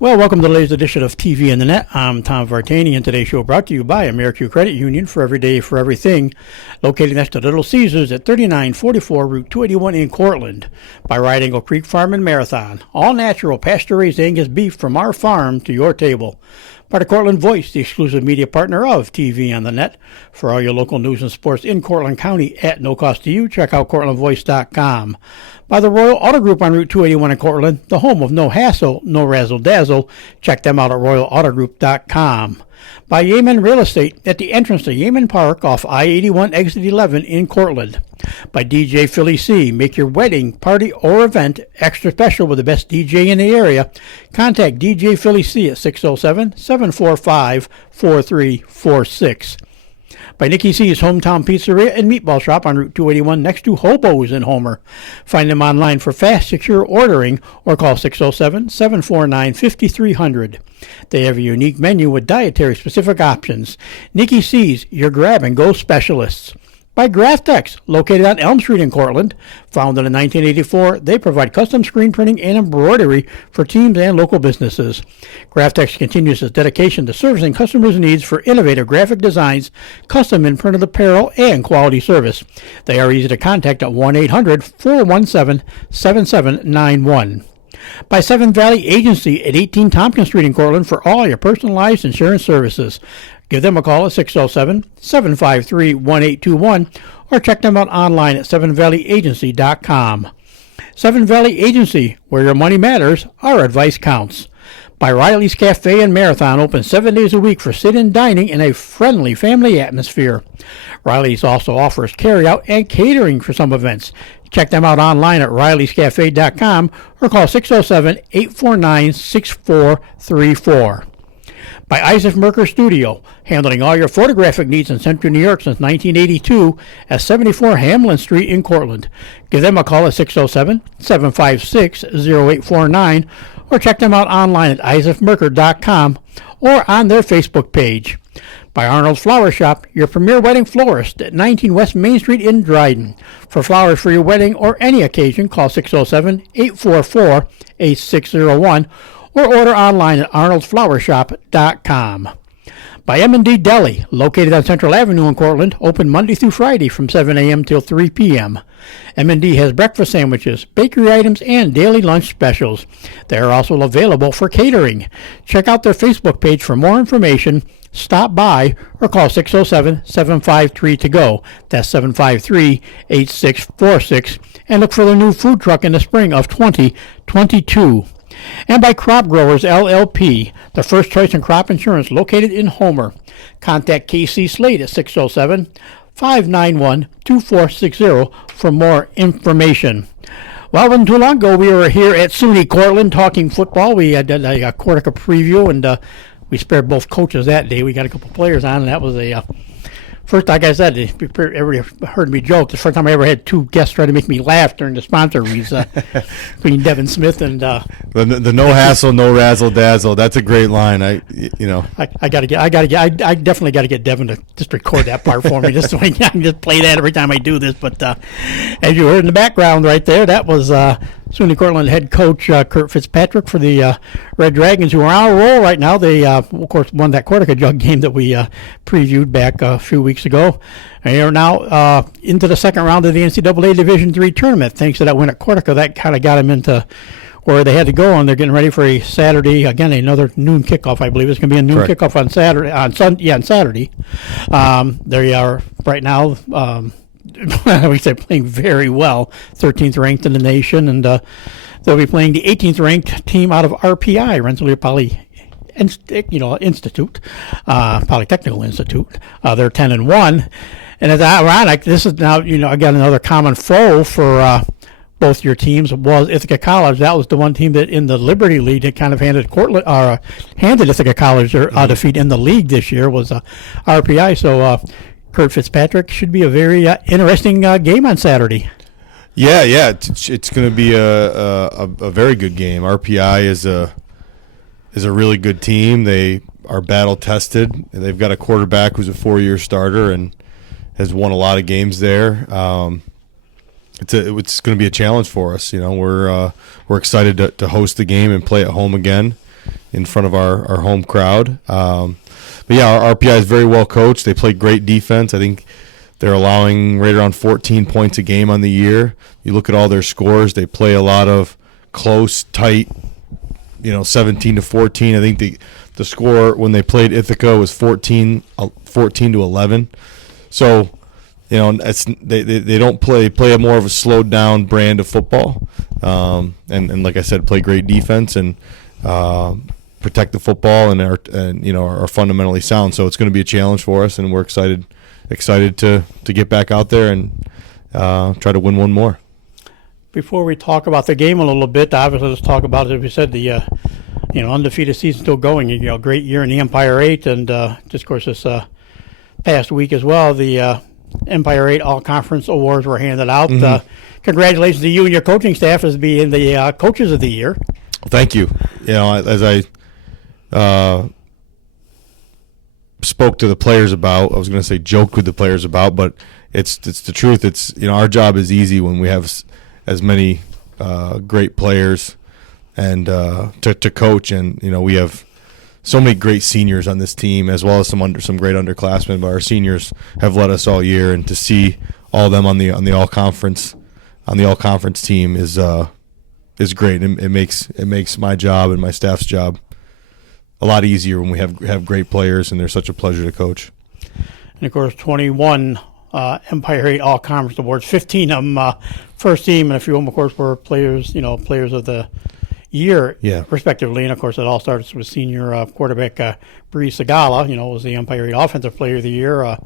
Well, welcome to the latest edition of TV and the Net. I'm Tom Vartaney, and today's show brought to you by AmeriQ Credit Union for every day, for everything, located next to Little Caesars at 3944 Route 281 in Cortland, by Right Angle Creek Farm and Marathon. All natural, pasture-raised Angus beef from our farm to your table. Part of Cortland Voice, the exclusive media partner of TV on the Net. For all your local news and sports in Cortland County at no cost to you, check out CortlandVoice.com. By the Royal Auto Group on Route 281 in Cortland, the home of no hassle, no razzle-dazzle. Check them out at RoyalAutoGroup.com. By Yemen Real Estate at the entrance to Yemen Park off I-81 exit 11 in Cortland. By DJ Philly C. Make your wedding, party, or event extra special with the best DJ in the area. Contact DJ Philly C at 607-745-4346. By Nicky C's Hometown Pizzeria and Meatball Shop on Route 281 next to Hobo's in Homer. Find them online for fast, secure ordering or call 607-749-5300. They have a unique menu with dietary-specific options. Nicky C's, your grab-and-go specialists. By Graftex, located on Elm Street in Cortland. Founded in 1984, they provide custom screen printing and embroidery for teams and local businesses. Graftex continues its dedication to servicing customers' needs for innovative graphic designs, custom and printed apparel, and quality service. They are easy to contact at 1-800-417-7791. By Seven Valley Agency at 18 Tompkins Street in Cortland for all your personalized insurance services. Give them a call at 607-753-1821 or check them out online at sevenvalleyagency.com. Seven Valley Agency, where your money matters, our advice counts. By Riley's Cafe and Marathon, open 7 days a week for sit-in dining in a friendly family atmosphere. Riley's also offers carry-out and catering for some events. Check them out online at rileyscafe.com or call 607-849-6434. By Isaac Merker Studio, handling all your photographic needs in Central New York since 1982 at 74 Hamlin Street in Cortland. Give them a call at 607-756-0849 or check them out online at isaacmerker.com or on their Facebook page. By Arnold's Flower Shop, your premier wedding florist at 19 West Main Street in Dryden. For flowers for your wedding or any occasion, call 607-844-8601 or order online at arnoldsflowershop.com. By M&D Deli, located on Central Avenue in Cortland, open Monday through Friday from 7 a.m. till 3 p.m. M&D has breakfast sandwiches, bakery items, and daily lunch specials. They are also available for catering. Check out their Facebook page for more information. Stop by or call 607-753-TO-GO. That's 753-8646. And look for their new food truck in the spring of 2022. And by Crop Growers LLP, the first choice in crop insurance located in Homer. Contact K.C. Slade at 607-591-2460 for more information. Well, it wasn't too long ago, we were here at SUNY Cortland talking football. We did a Cortica preview, and we spared both coaches that day. We got a couple players on, and that was a first, like I said, everybody heard me joke. The first time I ever had two guests try to make me laugh during the sponsor reads, between Devin Smith and the no hassle, no razzle dazzle. That's a great line. I definitely got to get Devin to just record that part for me, just so I can just play that every time I do this. But as you heard in the background right there, that was SUNY Cortland head coach Kurt Fitzpatrick for the Red Dragons, who are on a roll right now. They, of course, won that Cortica Jug game that we previewed back a few weeks ago. They are now into the second round of the NCAA Division III tournament. Thanks to that win at Cortica, that kind of got them into where they had to go, and they're getting ready for a Saturday, again, another noon kickoff, I believe. It's going to be a noon kickoff on Saturday. On Saturday. They are right now, we say, playing very well, 13th ranked in the nation, and they'll be playing the 18th ranked team out of RPI, Rensselaer Institute, Polytechnical Institute. They're 10-1, and it's ironic. This is now, again, another common foe for both your teams was Ithaca College. That was the one team that in the Liberty League that kind of handed Ithaca College their defeat in the league this year was RPI. So Kurt Fitzpatrick should be a very interesting game on Saturday. Yeah, it's going to be a very good game. RPI is a really good team. They are battle tested. They've got a quarterback who's a 4-year starter and has won a lot of games there. It's going to be a challenge for us. We're excited to host the game and play at home again. in front of our home crowd. But yeah, our RPI is very well coached. They play great defense. I think they're allowing right around 14 points a game on the year. You look at all their scores, they play a lot of close, tight, 17 to 14. I think the score when they played Ithaca was 14 to 11. So, they don't play a more of a slowed down brand of football. And like I said, play great defense and protect the football and are fundamentally sound. So it's going to be a challenge for us, and we're excited to get back out there and try to win one more. Before we talk about the game a little bit, obviously let's talk about, as we said, the undefeated season still going. Great year in the Empire 8, and just of course this past week as well, the Empire 8 All Conference Awards were handed out. Mm-hmm. Congratulations to you and your coaching staff as being the coaches of the year. Thank you. As I spoke to the players about, I was going to say joked with the players about, but it's the truth. It's our job is easy when we have as many great players and to coach, and we have so many great seniors on this team, as well as some great underclassmen. But our seniors have led us all year, and to see all of them on the all conference team is great. It makes my job and my staff's job a lot easier when we have great players, and they're such a pleasure to coach. And of course, 21 Empire 8 All Conference Awards, 15 of them first team, and a few of them, of course, were players of the year, respectively. And of course, it all starts with senior quarterback Bree Sagala. Was the Empire 8 Offensive Player of the Year.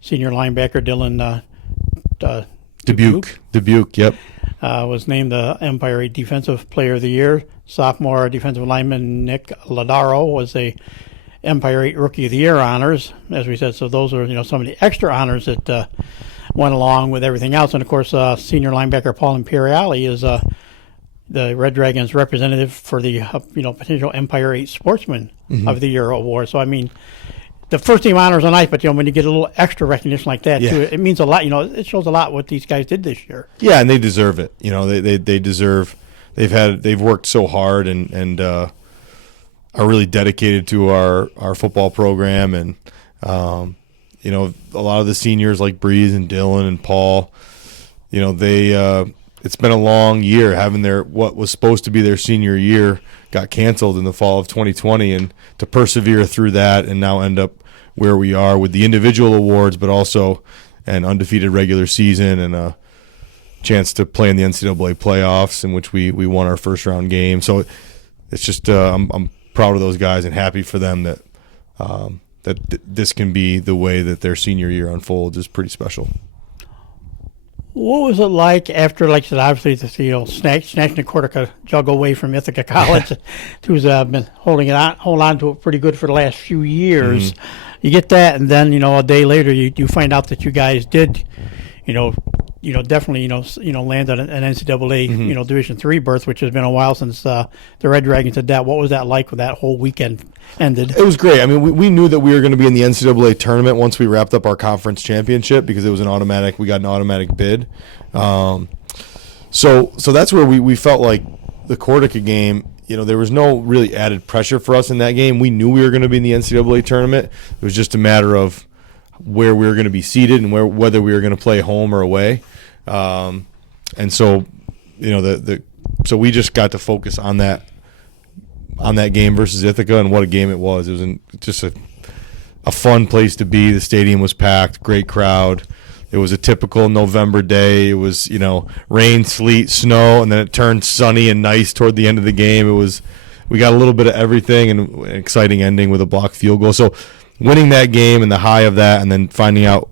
Senior linebacker Dylan Dubuque, yep. Was named the Empire 8 Defensive Player of the Year. Sophomore defensive lineman Nick Ladaro was a Empire 8 Rookie of the Year honors, as we said. So those are some of the extra honors that went along with everything else. And of course, senior linebacker Paul Imperiali is the Red Dragons representative for the potential Empire 8 Sportsman of the Year award. So I mean, the first team honors are nice, but when you get a little extra recognition like that too, it means a lot. It shows a lot what these guys did this year. Yeah, and they deserve it. They deserve. They've worked so hard and are really dedicated to our football program, and a lot of the seniors like Breeze and Dylan and Paul, it's been a long year. Having what was supposed to be their senior year got canceled in the fall of 2020, and to persevere through that and now end up where we are with the individual awards, but also an undefeated regular season and a chance to play in the NCAA playoffs, in which we won our first round game. So it's just I'm proud of those guys and happy for them that this can be the way that their senior year unfolds. Is pretty special. What was it like after, like I said, obviously, snatching the quarter jug away from Ithaca College, who's been holding on to it pretty good for the last few years. Mm-hmm. You get that, and then a day later you find out that you guys did, definitely land on an NCAA Division III berth, which has been a while since the Red Dragons did that. What was that like when that whole weekend ended? It was great. I mean, we knew that we were going to be in the NCAA tournament once we wrapped up our conference championship, because it was we got an automatic bid. So that's where we felt like the Cortland game, there was no really added pressure for us in that game. We knew we were going to be in the NCAA tournament. It was just a matter of where we were going to be seated and whether we were going to play home or away. And so, so we just got to focus on that game versus Ithaca, and what a game it was. It was just a fun place to be. The stadium was packed, great crowd. It was a typical November day. It was, rain, sleet, snow, and then it turned sunny and nice toward the end of the game. We got a little bit of everything, and an exciting ending with a blocked field goal. So winning that game and the high of that, and then finding out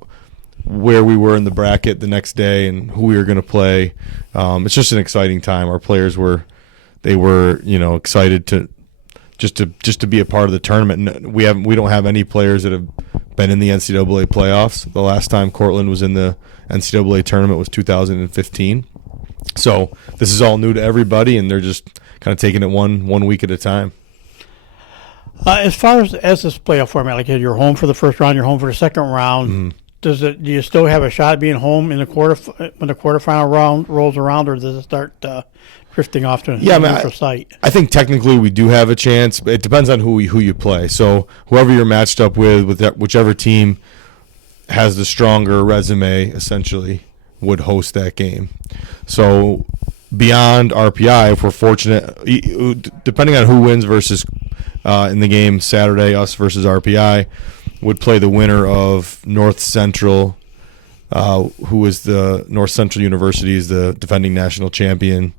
where we were in the bracket the next day and who we were going to play, it's just an exciting time. Our players were excited to just to be a part of the tournament. We don't have any players that have been in the NCAA playoffs. The last time Cortland was in the NCAA tournament was 2015. So this is all new to everybody, and they're just kind of taking it one week at a time. As far as this playoff format, like you're home for the first round, you're home for the second round. Do you still have a shot at being home in when the quarterfinal round rolls around, or does it start drifting off to Yeah, a I mean, neutral site. I think technically we do have a chance. It depends on who you play. So whoever you're matched up with whichever team has the stronger resume, essentially, would host that game. So beyond RPI, if we're fortunate, depending on who wins versus in the game Saturday, us versus RPI, would play the winner of North Central, who is the North Central University is the defending national champion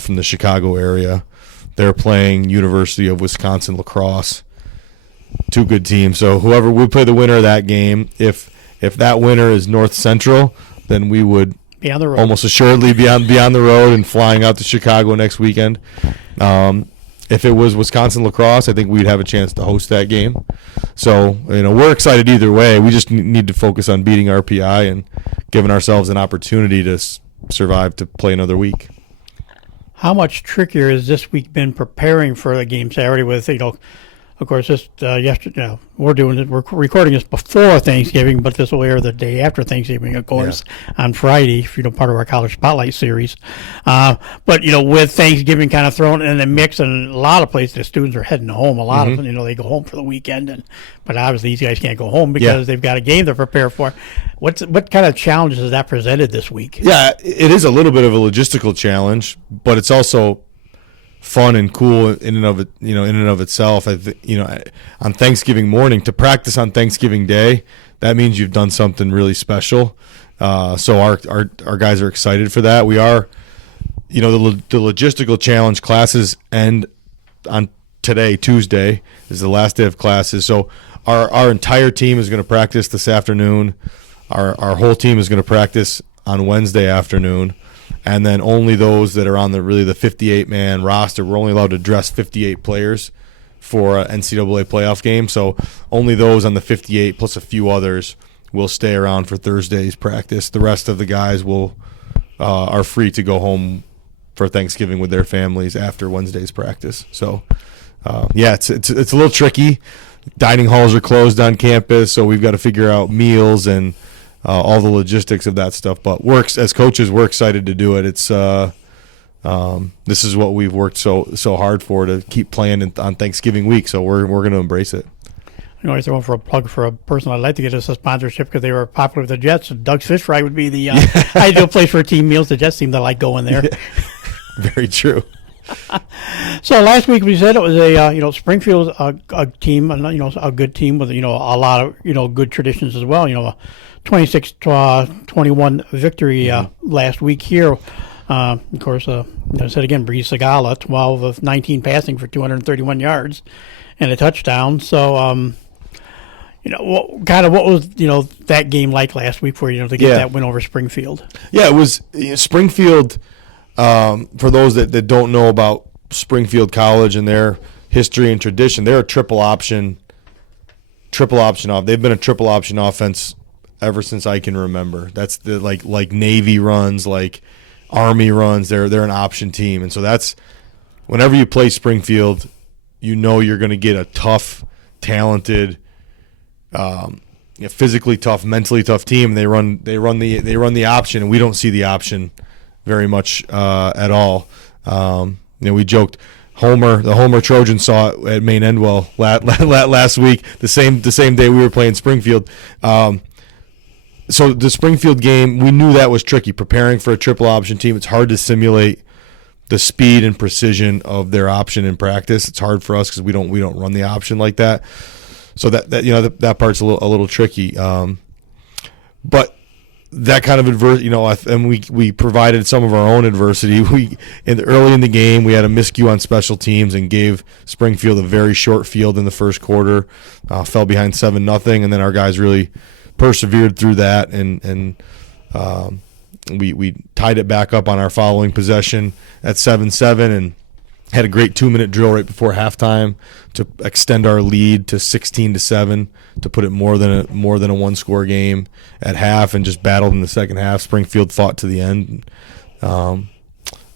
from the Chicago area. They're playing University of Wisconsin lacrosse. Two good teams. So whoever would play the winner of that game, if that winner is North Central, then we would Be on the road. almost assuredly be on the road and flying out to Chicago next weekend. If it was Wisconsin lacrosse, I think we'd have a chance to host that game. So, we're excited either way. We just need to focus on beating RPI and giving ourselves an opportunity to survive to play another week. How much trickier has this week been preparing for the game Saturday with, of course, this yesterday, we're recording this before Thanksgiving, but this will air the day after Thanksgiving, of course, on Friday, part of our College Spotlight series. But, with Thanksgiving kind of thrown in the mix, and a lot of places, the students are heading home. A lot of them, they go home for the weekend, but obviously these guys can't go home because they've got a game to prepare for. What kind of challenges has that presented this week? Yeah, it is a little bit of a logistical challenge, but it's also fun and cool in and of itself. On Thanksgiving morning, to practice on Thanksgiving Day, that means you've done something really special. So our guys are excited for that. We are, the logistical challenge. Classes end on today, Tuesday is the last day of classes. So our entire team is going to practice this afternoon. Our whole team is going to practice on Wednesday afternoon. And then only those that are on the 58-man roster, we're only allowed to dress 58 players for an NCAA playoff game. So only those on the 58 plus a few others will stay around for Thursday's practice. The rest of the guys are free to go home for Thanksgiving with their families after Wednesday's practice. So, it's a little tricky. Dining halls are closed on campus, so we've got to figure out meals and all the logistics of that stuff, but as coaches, we're excited to do it. It's this is what we've worked so hard for, to keep playing on Thanksgiving week. So we're going to embrace it. I throw in for a plug for a person I'd like to get us a sponsorship because they were popular with the Jets. Doug's Fish Fry would be the ideal place for team meals. The Jets seem to like going there. Yeah. Very true. So last week we said it was a Springfield a team, a good team with a lot of good traditions as well. A 26-21 victory last week here. Of course, I said again, Breeze Sagala, 12 of 19 passing for 231 yards and a touchdown. So, what was that game like last week for to get that win over Springfield? Yeah, it was Springfield. For those that don't know about Springfield College and their history and tradition, they're a triple option off. They've been a triple option offense ever since I can remember. That's the like Navy runs, like Army runs. They're an option team, and so that's whenever you play Springfield, you're going to get a tough, talented, physically tough, mentally tough team. They run the option, and we don't see the option very much at all. We joked the Homer Trojans saw it at Maine Endwell last week, the same day we were playing Springfield. So the Springfield game, we knew that was tricky. Preparing for a triple option team, it's hard to simulate the speed and precision of their option in practice. It's hard for us because we don't run the option like that. So that part's a little tricky. But that kind of adversity, and we provided some of our own adversity. Early in the game, we had a miscue on special teams and gave Springfield a very short field in the first quarter. Fell behind 7-0, and then our guys really persevered through that, and we tied it back up on our following possession at 7-7, and had a great 2-minute drill right before halftime to extend our lead to 16-7 to put it more than a one-score game at half, and just battled in the second half. Springfield fought to the end.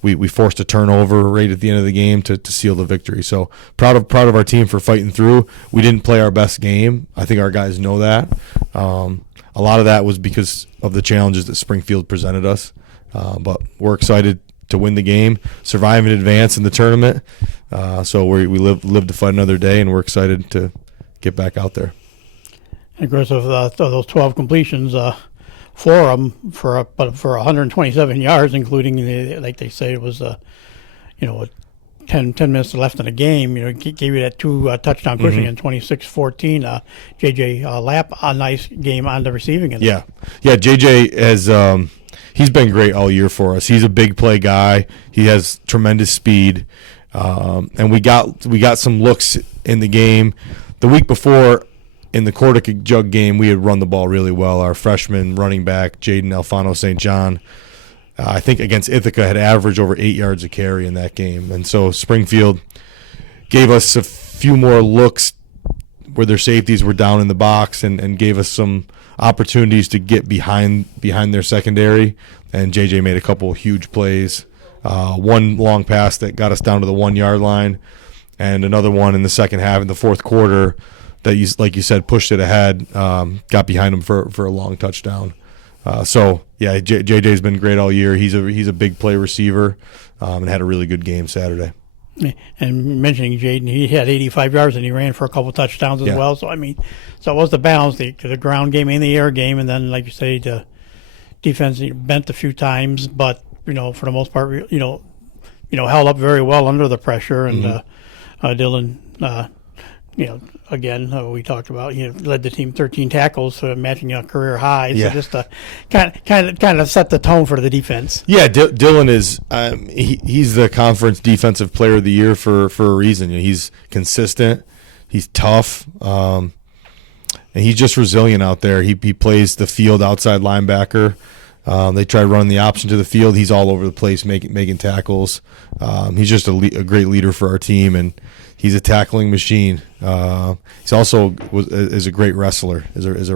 We forced a turnover right at the end of the game to seal the victory. So proud of our team for fighting through. We didn't play our best game. I think our guys know that. A lot of that was because of the challenges that Springfield presented us. But we're excited to win the game, survive and advance in the tournament. So we live to fight another day, and we're excited to get back out there. And of course, of those 12 completions, 4 of them for 127 yards, including like they say it was 10 minutes left in the game. Gave you that 2 touchdown cushion in 26-14. JJ Lapp, a nice game on the receiving end. Yeah. JJ has he's been great all year for us. He's a big play guy. He has tremendous speed, and we got some looks in the game the week before. In the Cortland Jug game, we had run the ball really well. Our freshman running back, Jaden Alfano St. John, I think against Ithaca, had averaged over 8 yards a carry in that game. And so Springfield gave us a few more looks where their safeties were down in the box and gave us some opportunities to get behind their secondary. And JJ made a couple huge plays. One long pass that got us down to the 1 yard line, and another one in the second half in the fourth quarter that, like you said, pushed it ahead, got behind him for a long touchdown. JJ's been great all year. He's a big play receiver, and had a really good game Saturday. And mentioning Jaden, he had 85 yards and he ran for a couple touchdowns as well. So it was the balance, the ground game and the air game, and then like you say, the defense bent a few times, but for the most part, held up very well under the pressure. And Dylan, again, we talked about, led the team 13 tackles, matching a career high. So just to kind of set the tone for the defense. Yeah, Dylan is he's the conference defensive player of the year for a reason. He's consistent, he's tough, and he's just resilient out there. He plays the field outside linebacker. They try running the option to the field. He's all over the place making tackles. He's just a great leader for our team, and he's a tackling machine. He's also is a great wrestler. Has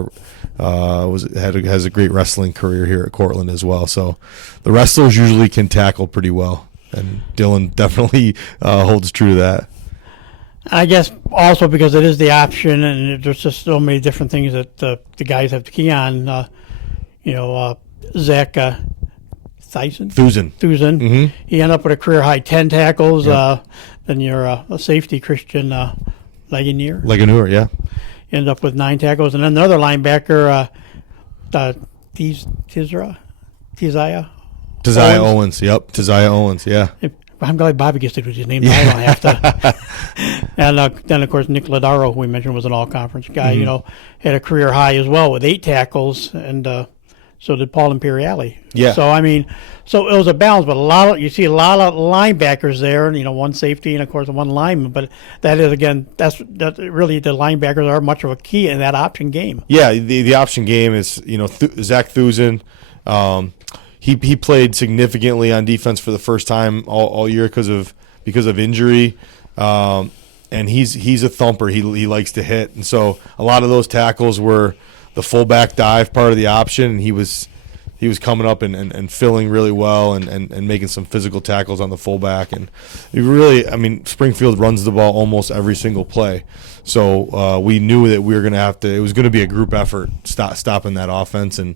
a great wrestling career here at Cortland as well. So the wrestlers usually can tackle pretty well, and Dylan definitely holds true to that. I guess also because it is the option, and there's just so many different things that the guys have to key on. Zach Thusen. Mm-hmm. He ended up with a career high 10 tackles. Then your a safety, Christian Legenier. Yeah. Ended up with 9 tackles. And then another linebacker, Tiziah Owens. Yep, Tiziah Owens, yeah. I'm glad Bobby gets to do his name. I don't have to. And then, of course, Nick Ladaro, who we mentioned, was an all-conference guy, had a career high as well with 8 tackles. And so did Paul Imperiali. Yeah. So it was a balance, but you see a lot of linebackers there, and one safety and of course one lineman. But that is that really the linebackers are much of a key in that option game. Yeah, the option game is Zach Thusen. He played significantly on defense for the first time all year because of injury. And he's a thumper. He likes to hit, and so a lot of those tackles were the fullback dive part of the option, and he was coming up and filling really well and making some physical tackles on the fullback. And Springfield runs the ball almost every single play. So we knew that we were going to have to – it was going to be a group effort stopping that offense. And,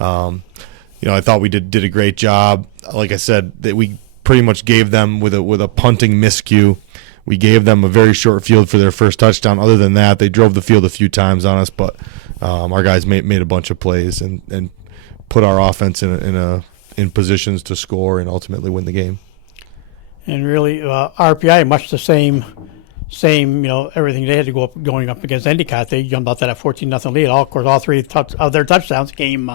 I thought we did a great job. Like I said, that we pretty much gave them with a punting miscue. We gave them a very short field for their first touchdown. Other than that, they drove the field a few times on us, but our guys made a bunch of plays and put our offense in positions to score and ultimately win the game. And really, RPI much the same. Everything they had to going up against Endicott. They jumped out that 14-0 lead. Of course, all 3 of their touchdowns came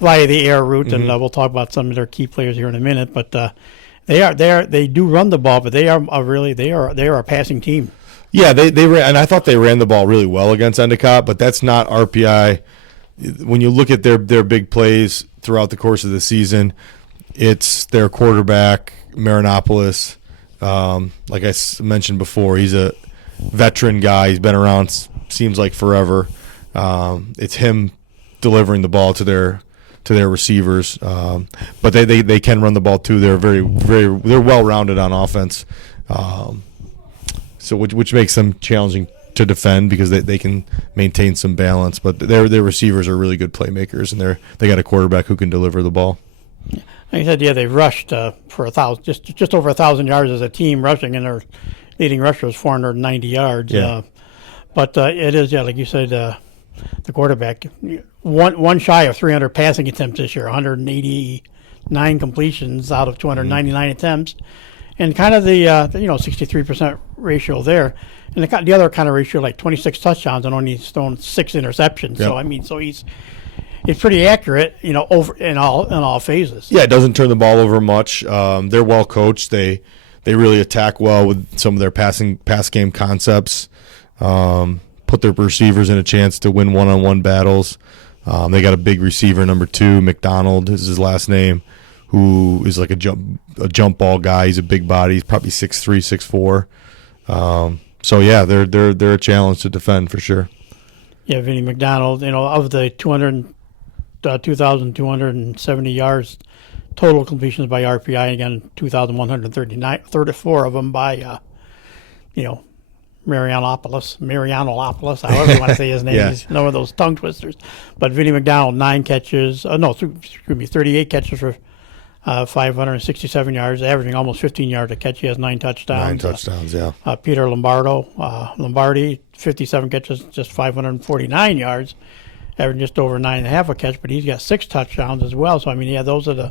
via the air route, and we'll talk about some of their key players here in a minute. But they do run the ball, but they are a passing team. Yeah, they ran, and I thought they ran the ball really well against Endicott, but that's not RPI. When you look at their big plays throughout the course of the season, it's their quarterback, Marinopoulos. Like I mentioned before, he's a veteran guy. He's been around, seems like forever. It's him delivering the ball to their receivers, but they can run the ball too. They're they're well rounded on offense. So which makes them challenging to defend because they can maintain some balance. But their receivers are really good playmakers, and they got a quarterback who can deliver the ball. Like I said, yeah, they rushed for 1,000, just over 1,000 yards as a team rushing, and their leading rusher was 490 yards. Yeah. But it is, yeah, like you said, the quarterback one shy of 300 passing attempts this year, 189 completions out of 299 attempts, and kind of the 63% ratio there, and the other kind of ratio like 26 touchdowns and only thrown 6 interceptions. Yep. So he's pretty accurate, over in all phases. Yeah, it doesn't turn the ball over much. They're well coached. They really attack well with some of their pass game concepts. Put their receivers in a chance to win one-on-one battles. They got a big receiver, number 2, McDonald is his last name, who is like a jump ball guy. He's a big body. He's probably 6'3", 6'4". So yeah, they're a challenge to defend for sure. Yeah, Vinny McDonald. Of the 2,270 yards total completions by RPI, again 2,134 of them by Marianopoulos, however you want to say his name. Yeah. He's one of those tongue twisters. But Vinny McDonald, 38 catches for 567 yards, averaging almost 15 yards a catch. He has 9 touchdowns. 9 touchdowns, yeah. Peter Lombardi, 57 catches, just 549 yards, averaging just over 9.5 a catch, but he's got 6 touchdowns as well. So, those are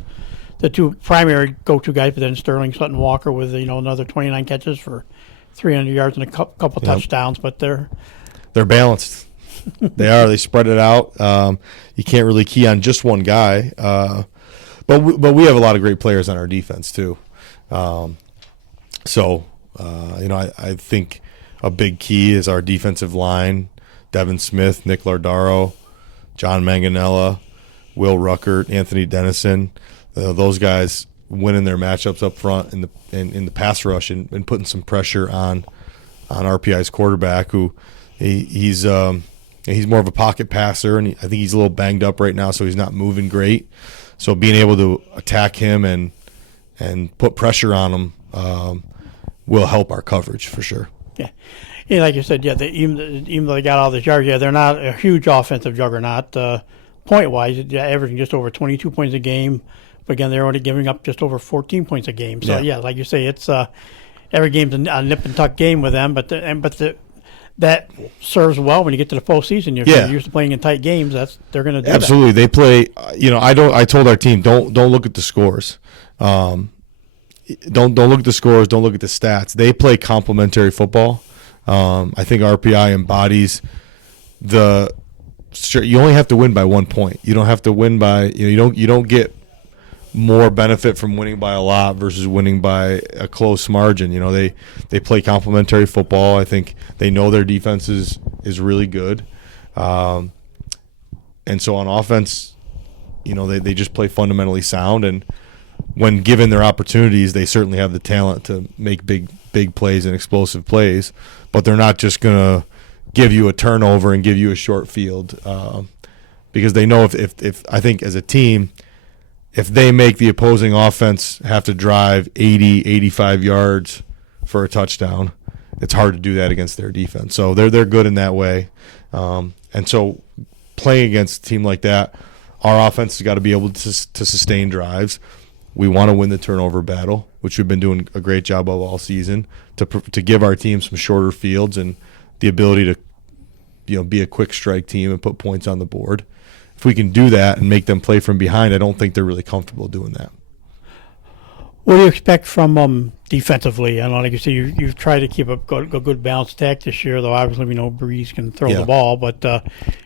the 2 primary go-to guys, but then Sterling Sutton Walker with, another 29 catches for 300 yards and a couple touchdowns, but they're balanced. They are. They spread it out. You can't really key on just one guy. But we have a lot of great players on our defense too. I think a big key is our defensive line: Devin Smith, Nick Lardaro, John Manganella, Will Ruckert, Anthony Dennison. Those guys winning their matchups up front in the pass rush and putting some pressure on RPI's quarterback, who he's more of a pocket passer, and I think he's a little banged up right now, so he's not moving great. So being able to attack him and put pressure on him will help our coverage for sure. Yeah, like you said, even though they got all this yards, they're not a huge offensive juggernaut point-wise. Averaging just over 22 points a game. But again, they're only giving up just over 14 points a game. So like you say, it's every game's a nip and tuck game with them. But that serves well when you get to the postseason. If you're used to playing in tight games, they're going to do absolutely. They play. I told our team, don't look at the scores. Don't look at the scores. Don't look at the stats. They play complementary football. I think RPI embodies you only have to win by 1 point. You don't have to win by you don't get more benefit from winning by a lot versus winning by a close margin. They play complementary football. I think they know their defense is really good, and so on offense, they just play fundamentally sound. And when given their opportunities, they certainly have the talent to make big plays and explosive plays. But they're not just gonna give you a turnover and give you a short field, because they know if I think as a team, if they make the opposing offense have to drive 80, 85 yards for a touchdown, it's hard to do that against their defense. So they're good in that way. And so playing against a team like that, our offense has got to be able to sustain drives. We want to win the turnover battle, which we've been doing a great job of all season, to give our team some shorter fields and the ability to be a quick strike team and put points on the board. If we can do that and make them play from behind, I don't think they're really comfortable doing that. What do you expect from defensively? I know, like you say, you've tried to keep a good balanced attack this year, though obviously we know Breeze can throw the ball, but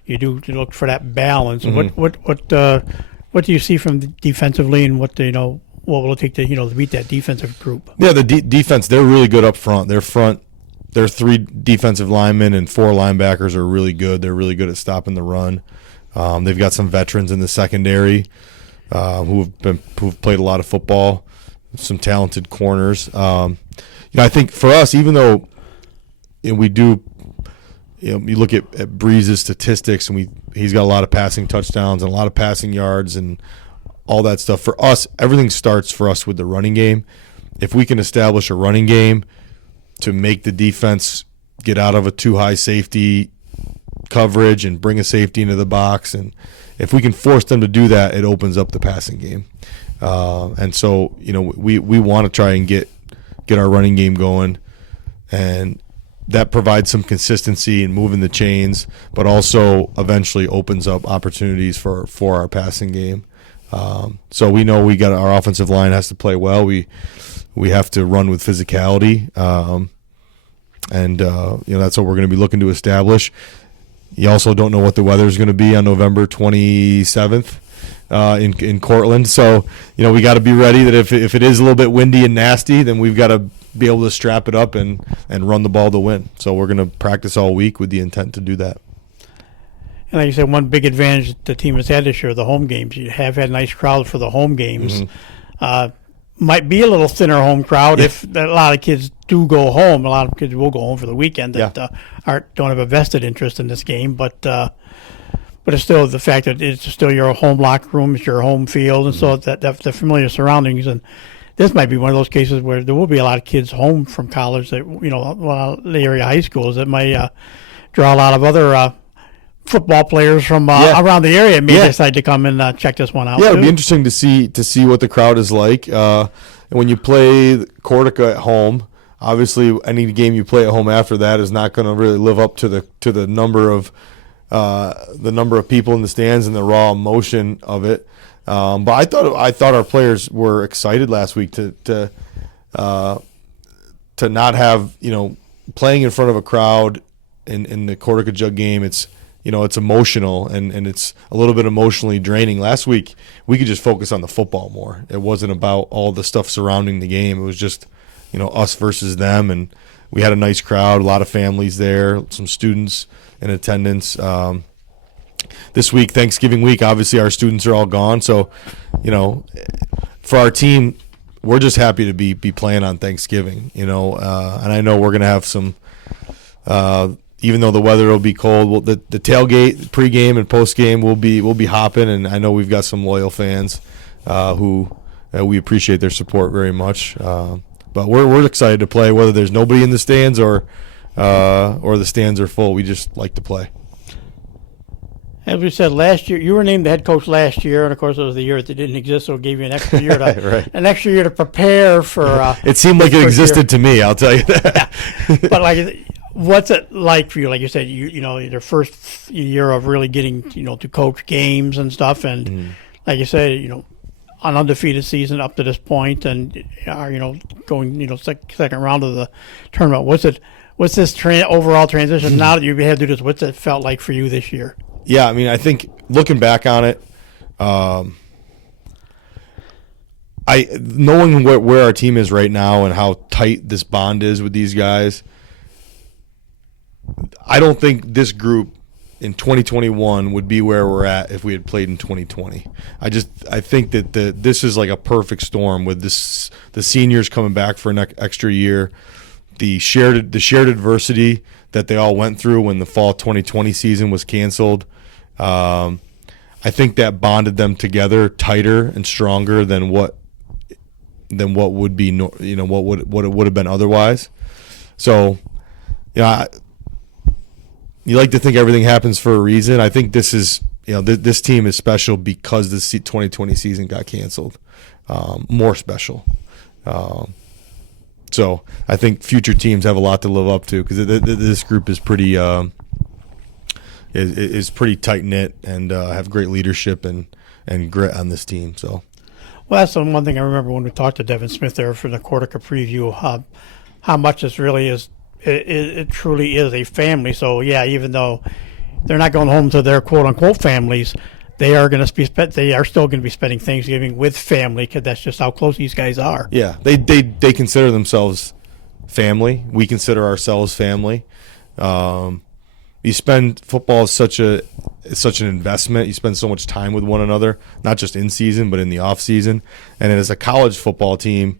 you do look for that balance. Mm-hmm. What do you see from defensively, and what will it take to beat that defensive group? Yeah, the defense, they're really good up front. Their 3 defensive linemen and 4 linebackers are really good. They're really good at stopping the run. They've got some veterans in the secondary who've played a lot of football. Some talented corners. I think for us, even though we do, you look at Breeze's statistics, and he's got a lot of passing touchdowns and a lot of passing yards and all that stuff. For us, everything starts for us with the running game. If we can establish a running game to make the defense get out of a too high safety coverage and bring a safety into the box and if we can force them to do that, it opens up the passing game. And so, we want to try and get our running game going, and that provides some consistency in moving the chains, but also eventually opens up opportunities for our passing game. So we know our offensive line has to play well. We have to run with physicality, and that's what we're going to be looking to establish. You also don't know what the weather is going to be on November 27th in Cortland. So, we got to be ready that if it is a little bit windy and nasty, then we've got to be able to strap it up and run the ball to win. So we're going to practice all week with the intent to do that. And like you said, one big advantage the team has had this year, the home games. You have had a nice crowd for the home games. Mm-hmm. Might be a little thinner home crowd if a lot of kids do go home. A lot of kids will go home for the weekend that don't have a vested interest in this game. But it's still the fact that it's still your home locker room, it's your home field, and so that the familiar surroundings. And this might be one of those cases where there will be a lot of kids home from college that the area high schools that might draw a lot of other football players from around the area may decide to come and check this one out. Yeah, it'll be interesting to see what the crowd is like. When you play Cortica at home, obviously any game you play at home after that is not going to really live up to the number of people in the stands and the raw emotion of it. But I thought our players were excited last week to not have playing in front of a crowd in the Cortica Jug game. It's emotional and it's a little bit emotionally draining. Last week, we could just focus on the football more. It wasn't about all the stuff surrounding the game. It was just, us versus them. And we had a nice crowd, a lot of families there, some students in attendance. This week, Thanksgiving week, obviously our students are all gone. So, for our team, we're just happy to be playing on Thanksgiving, and I know we're going to have some even though the weather will be cold, the tailgate, pregame and postgame will be hopping, and I know we've got some loyal fans who we appreciate their support very much. But we're excited to play, whether there's nobody in the stands or the stands are full. We just like to play. As we said last year, you were named the head coach last year, and of course it was the year that didn't exist, so it gave you an extra year to prepare for. It seemed like it existed to me. I'll tell you that. Yeah. But what's it like for you? Like you said, your first year of really getting to coach games and stuff, and like you said, an undefeated season up to this point, and going second round of the tournament. What's this overall transition now that you've had to do this? What's it felt like for you this year? Yeah, I mean, I think looking back on it, knowing where our team is right now and how tight this bond is with these guys, I don't think this group in 2021 would be where we're at if we had played in 2020. I think that this is like a perfect storm with the seniors coming back for an extra year, the shared adversity that they all went through when the fall 2020 season was canceled. I think that bonded them together tighter and stronger than what would be what it would have been otherwise. So, you like to think everything happens for a reason. I think this is this team is special because the 2020 season got canceled. More special. So I think future teams have a lot to live up to because this group is pretty pretty tight knit and have great leadership and grit on this team. So, well, that's the one thing I remember when we talked to Devin Smith there for the Cortica preview. How much this really is. It truly is a family. So yeah, even though they're not going home to their quote unquote families, they are still going to be spending Thanksgiving with family because that's just how close these guys are. Yeah, they consider themselves family. We consider ourselves family. You spend football is such an investment. You spend so much time with one another, not just in season but in the off season. And as a college football team,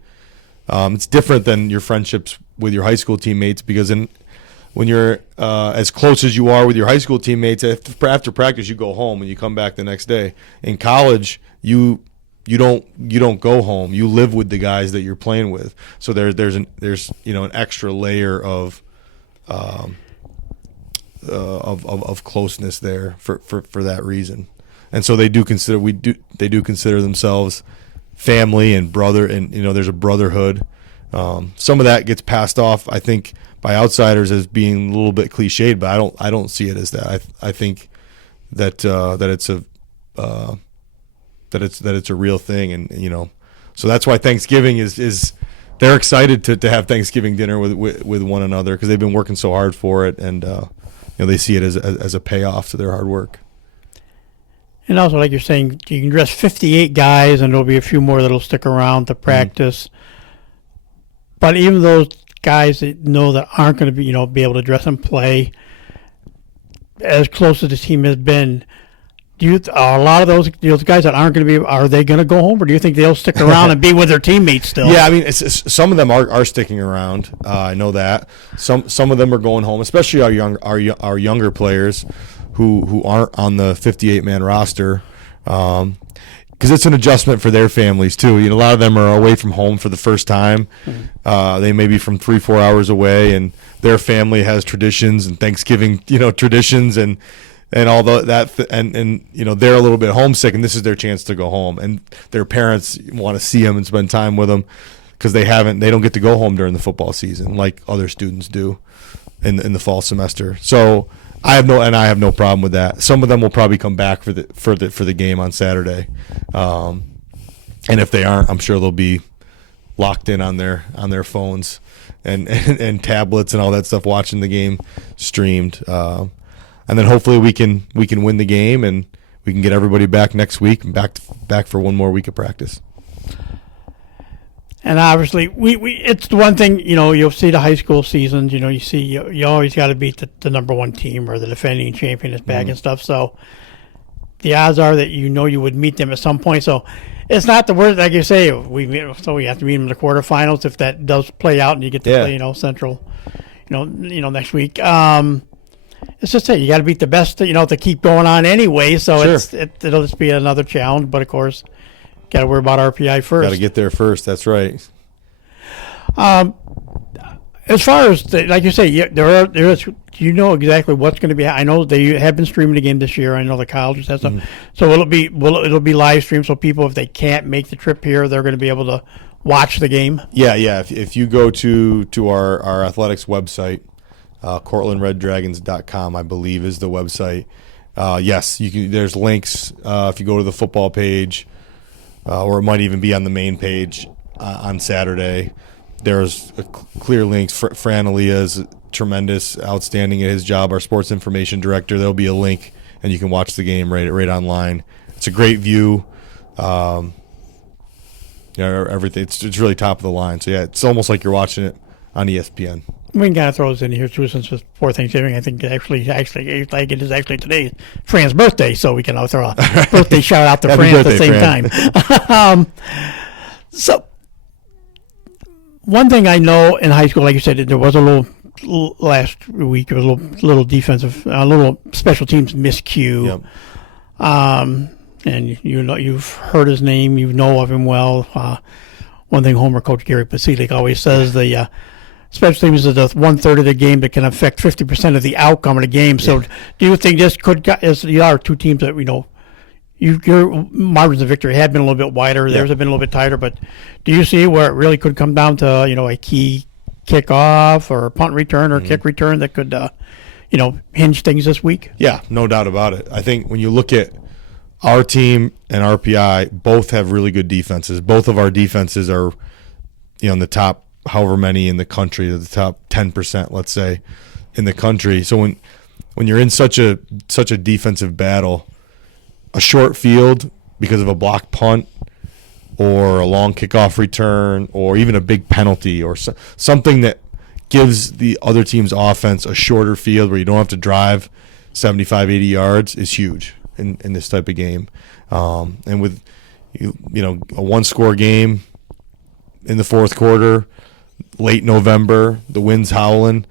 it's different than your friendships with your high school teammates because when you're as close as you are with your high school teammates, after practice you go home and you come back the next day. In college, you don't go home. You live with the guys that you're playing with. So there's an extra layer of closeness there for that reason. and so they do consider themselves family and brother, and there's a brotherhood. Some of that gets passed off, I think, by outsiders as being a little bit cliched, but I don't see it as that. I think that it's a real thing, and so that's why Thanksgiving is they're excited to have Thanksgiving dinner with one another, because they've been working so hard for it, and they see it as a payoff to their hard work. And also, like you're saying, you can dress 58 guys, and there'll be a few more that'll stick around to practice. But even those guys that aren't going to be able to dress and play, as close as the team has been, are a lot of those guys that aren't going to be, are they going to go home, or do you think they'll stick around and be with their teammates still? Yeah, I mean, some of them are sticking around. I know that some of them are going home, especially our younger players who aren't on the 58-man roster, because it's an adjustment for their families too. A lot of them are away from home for the first time. They may be from 3-4 hours away, and their family has traditions and Thanksgiving, traditions and all that, and they're a little bit homesick, and this is their chance to go home, and their parents want to see them and spend time with them, because they don't get to go home during the football season like other students do in the fall semester. So I have no problem with that. Some of them will probably come back for the game on Saturday, and if they aren't, I'm sure they'll be locked in on their phones and tablets and all that stuff, watching the game streamed. And then hopefully we can win the game, and we can get everybody back next week and back for one more week of practice. And obviously, it's the one thing, you'll see the high school seasons, you always got to beat the number one team, or the defending champion is back and stuff. So the odds are that you would meet them at some point. So it's not the worst, like you say, we have to meet them in the quarterfinals if that does play out and you get to play, Central, next week. It's just that you got to beat the best, to keep going on anyway. So sure. It'll just be another challenge. But of course, got to worry about RPI first. Got to get there first. That's right. As far as like you say, there is. Do you know exactly what's going to be? I know they have been streaming the game this year. I know the colleges have stuff. So it'll be live streamed, so people, if they can't make the trip here, they're going to be able to watch the game. Yeah. If you go to our athletics website. CortlandRedDragons.com, I believe, is the website. Yes, you can. There's links if you go to the football page, or it might even be on the main page on Saturday. There's clear links. Fran Aaliyah is tremendous, outstanding at his job. Our sports information director. There'll be a link, and you can watch the game right online. It's a great view. Everything. It's really top of the line. So yeah, it's almost like you're watching it on ESPN. We can kind of throw this in here too, since it's before Thanksgiving. I think actually, like it is actually today, Fran's birthday, so we can all throw a birthday shout out to Fran at the same time. So, one thing I know in high school, like you said, there was a little last week. There was a little defensive, a little special teams miscue. Yep. And you've heard his name, you know of him well. One thing Homer coach Gary Pasilic always says, the special teams is the 1/3 of the game that can affect 50% of the outcome of the game. So, do you think this could? As there are two teams that your margins of victory have been a little bit wider. Theirs have been a little bit tighter. But do you see where it really could come down to a key kickoff or punt return or kick return that could hinge things this week? Yeah, no doubt about it. I think when you look at our team and RPI, both have really good defenses. Both of our defenses are in the top however many in the country, the top 10%, let's say, in the country. So when you're in such a defensive battle, a short field because of a blocked punt or a long kickoff return or even a big penalty or something that gives the other team's offense a shorter field where you don't have to drive 75, 80 yards is huge in this type of game. And with a one-score game in the fourth quarter, late November, the wind's howling,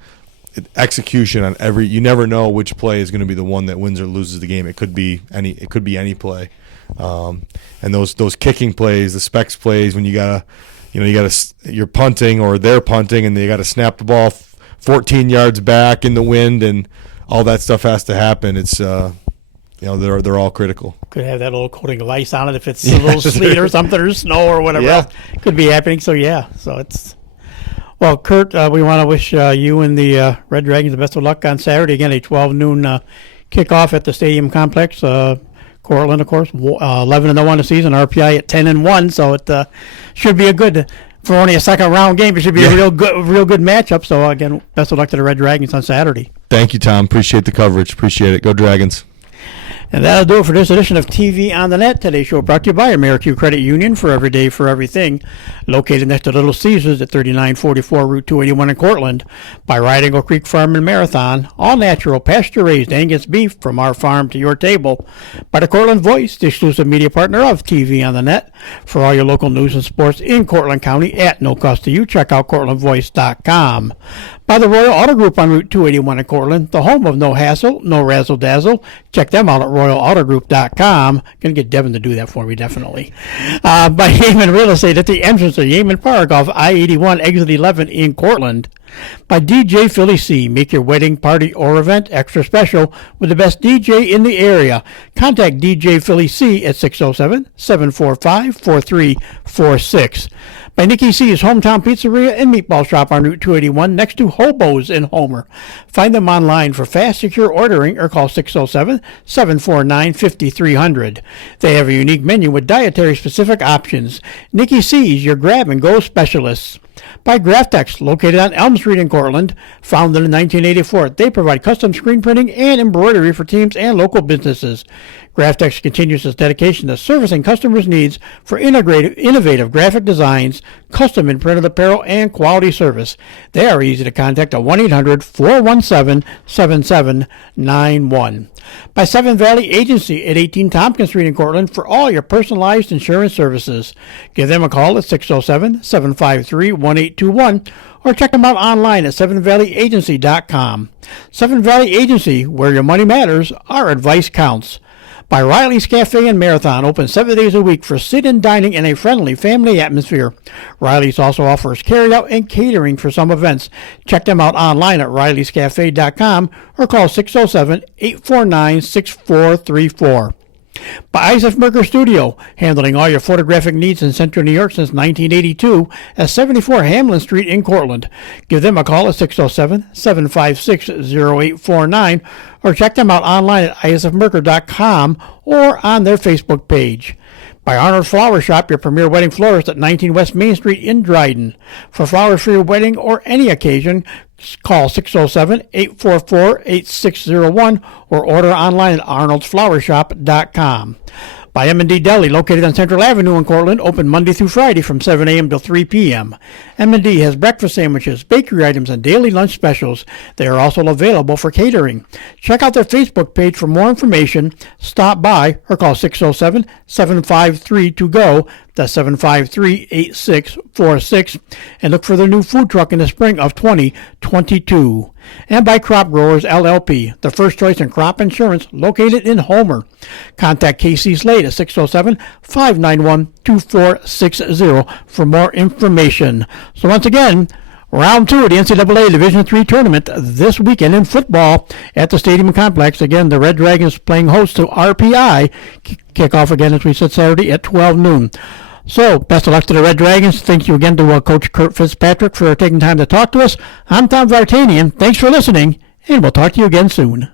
execution on you never know which play is going to be the one that wins or loses the game. It could be any play. And those kicking plays, the specs plays, when you're punting or they're punting and they got to snap the ball 14 yards back in the wind and all that stuff has to happen. It's they're all critical. Could have that little coating of ice on it if it's a little sleet or something or snow or whatever else could be happening. So it's. Well, Kurt, we want to wish you and the Red Dragons the best of luck on Saturday. Again, a 12 noon kickoff at the stadium complex. Cortland, of course, 11-0 the season. RPI at 10-1, so it should be a good. For only a second round game, it should be a real good matchup. So again, best of luck to the Red Dragons on Saturday. Thank you, Tom. Appreciate the coverage. Appreciate it. Go Dragons. And that'll do it for this edition of TV on the Net. Today's show brought to you by AmeriQ Credit Union, for every day, for everything. Located next to Little Caesars at 3944 Route 281 in Cortland. By Riding Eagle Creek Farm and Marathon. All natural, pasture-raised Angus beef from our farm to your table. By the Cortland Voice, the exclusive media partner of TV on the Net. For all your local news and sports in Cortland County at no cost to you, check out CortlandVoice.com. By the Royal Auto Group on Route 281 in Cortland, the home of no hassle, no razzle-dazzle. Check them out at RoyalAutoGroup.com. Going to get Devin to do that for me, definitely. By Yeaman Real Estate at the entrance of Yeaman Park off I-81, exit 11 in Cortland. By DJ Philly C. Make your wedding, party, or event extra special with the best DJ in the area. Contact DJ Philly C at 607-745-4346. By Nikki C's Hometown Pizzeria and Meatball Shop on Route 281 next to Hobo's in Homer. Find them online for fast, secure ordering or call 607-749-5300. They have a unique menu with dietary-specific options. Nikki C's, your grab-and-go specialists. By Graftex, located on Elm Street in Cortland, founded in 1984. They provide custom screen printing and embroidery for teams and local businesses. Graftex continues its dedication to servicing customers' needs for innovative graphic designs, custom and printed apparel, and quality service. They are easy to contact at 1-800-417-7791. By Seven Valley Agency at 18 Tompkins Street in Cortland for all your personalized insurance services. Give them a call at 607-753-1821 or check them out online at sevenvalleyagency.com. Seven Valley Agency, where your money matters, our advice counts. By Riley's Cafe and Marathon, open 7 days a week for sit-in dining in a friendly family atmosphere. Riley's also offers carry-out and catering for some events. Check them out online at rileyscafe.com or call 607-849-6434. By Isaac Merker Studio, handling all your photographic needs in Central New York since 1982 at 74 Hamlin Street in Cortland. Give them a call at 607-756-0849 or check them out online at isafmerker.com or on their Facebook page. By Arnold's Flower Shop, your premier wedding florist at 19 West Main Street in Dryden. For flowers for your wedding or any occasion, call 607-844-8601 or order online at arnoldsflowershop.com. By M&D Deli, located on Central Avenue in Cortland, open Monday through Friday from 7 a.m. till 3 p.m. M&D has breakfast sandwiches, bakery items, and daily lunch specials. They are also available for catering. Check out their Facebook page for more information. Stop by or call 607-753-TO-GO. That's 753-8646. And look for their new food truck in the spring of 2022. And by Crop Growers LLP, the first choice in crop insurance, located in Homer. Contact Casey Slade at 607-591-2460 for more information. So once again, Round 2 of the NCAA Division III tournament this weekend in football at the Stadium Complex. Again, the Red Dragons playing host to RPI. Kickoff again, as we said, Saturday at 12 noon. So, best of luck to the Red Dragons. Thank you again to Coach Kurt Fitzpatrick for taking time to talk to us. I'm Tom Vartanian. Thanks for listening, and we'll talk to you again soon.